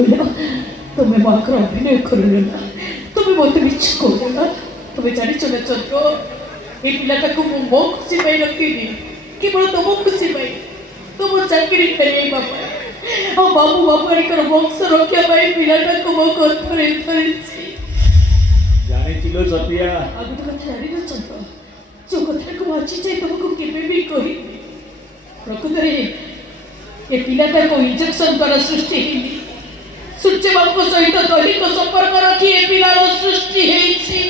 କହିଲ ତୁମେ ମୋ ଆଗରେ ଅଭିନୟ କରିଲ ନା, ତୁମେ ମୋତେ ମିଛ କହିଲ ନା। ତୁମେ ଜାଣିଛ ନା ଚନ୍ଦ୍ର, ଏ ପିଲାଟାକୁ ମୁଁ ମୋ ଖୁସି ପାଇଁ ରଖିନି, କେବଳ ତମ ଖୁସି ପାଇଁ, ତମ ଚାକିରି ଫେରାଇବା ପାଇଁ ଆଉ ବାବୁ ବାପାଙ୍କର ବଂଶ ରକ୍ଷା ପାଇଁ ପିଲାଟାକୁ ମୋ ଗର୍ଭରେ ଧରିଛି। ଜାଣିଥିଲ ସତିଆ? ଆଉ ଗୋଟେ କଥା ଜାଣିନ ଚନ୍ଦ୍ର, ଯୋଉ କଥାକୁ ମୁଁ ଆଜି ଯାଇ ତମକୁ କେବେ ବି କହିନି, ପ୍ରକୃତରେ ଏ ପିଲାଟାକୁ ଇଞ୍ଜେକ୍ସନ ଦ୍ୱାରା ସୃଷ୍ଟି ହେଇନି, ସୂର୍ଯ୍ୟବାବୁଙ୍କ ସହିତ ଦୈହିକ ସମ୍ପର୍କ ରଖି ଏ ପିଲାର ସୃଷ୍ଟି ହେଇଛି।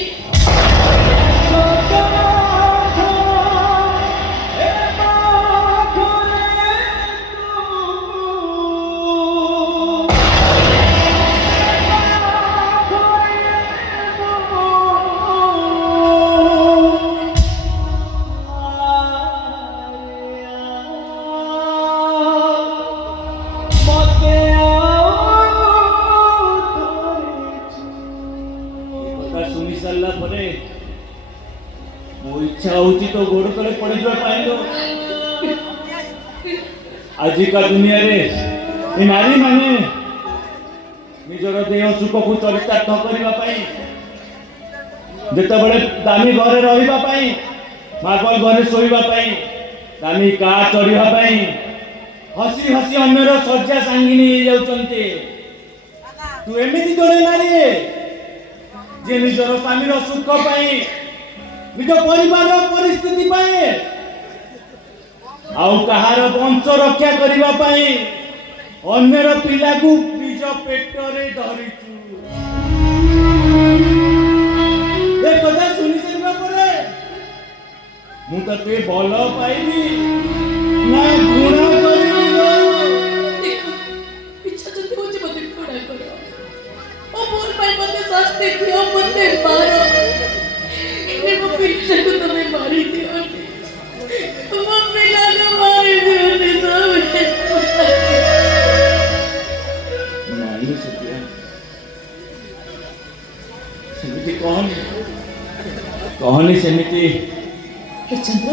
শুনি সারা পরে ମୋ ଇଚ୍ଛା ହଉଛି ତ ଗୋଡ଼ ତଳେ ପଡ଼ିଯିବା ପାଇଁ। ଆଜିକା ଦୁନିଆରେ ଏ ନାରୀମାନେ ନିଜର ଦେହ ସୁଖକୁ ଚରିତାର୍ଥ କରିବା ପାଇଁ, ଯେତେବେଳେ ଦାମୀ ଘରେ ରହିବା ପାଇଁ, ମାର୍ବଲ ଘରେ ଶୋଇବା ପାଇଁ, ଦାମୀ କାର୍ ଚଢ଼ିବା ପାଇଁ ହସି ହସି ଅନ୍ୟର ଶଯ୍ୟା ସାଙ୍ଗିନୀ ହେଇଯାଉଛନ୍ତି। ତୁ ଏମିତି ଜଣେ ନାରୀ ଯେ ନିଜର ସ୍ୱାମୀର ସୁଖ ପାଇଁ, ନିଜ ପରିବାରର ପରିସ୍ଥିତି ପାଇଁ ଆଉ କାହାର ବଂଶ ରକ୍ଷା କରିବା ପାଇଁ ଅନ୍ୟର ପିଲାକୁ ନିଜ ପେଟରେ ଧରିଛୁ। ଏ କଥା ଶୁଣି ସାରିବା ପରେ ମୁଁ ତତେ ଭଲ ପାଇବି ନା ଘୃଣା କରିବି? ଇଚ୍ଛା ଯଦି ହଉଛି ମୋତେ ଘୃଣା କର, ଓ ମୋର ପାଇଁ ମୋତେ ଶାସ୍ତି ଦିଅ, ମୋତେ ମାର, ହେଲେ ମୋ ପିଲାକୁ ତମେ ମାରି ଦିଅନି, ମୋ ପିଲାକୁ ମାରି ଦିଅନି ତମେ। ନାଇଁ ସତ୍ୟା, ସେମିତି କହନି, କହନି ସେମିତି। ଚନ୍ଦ୍ର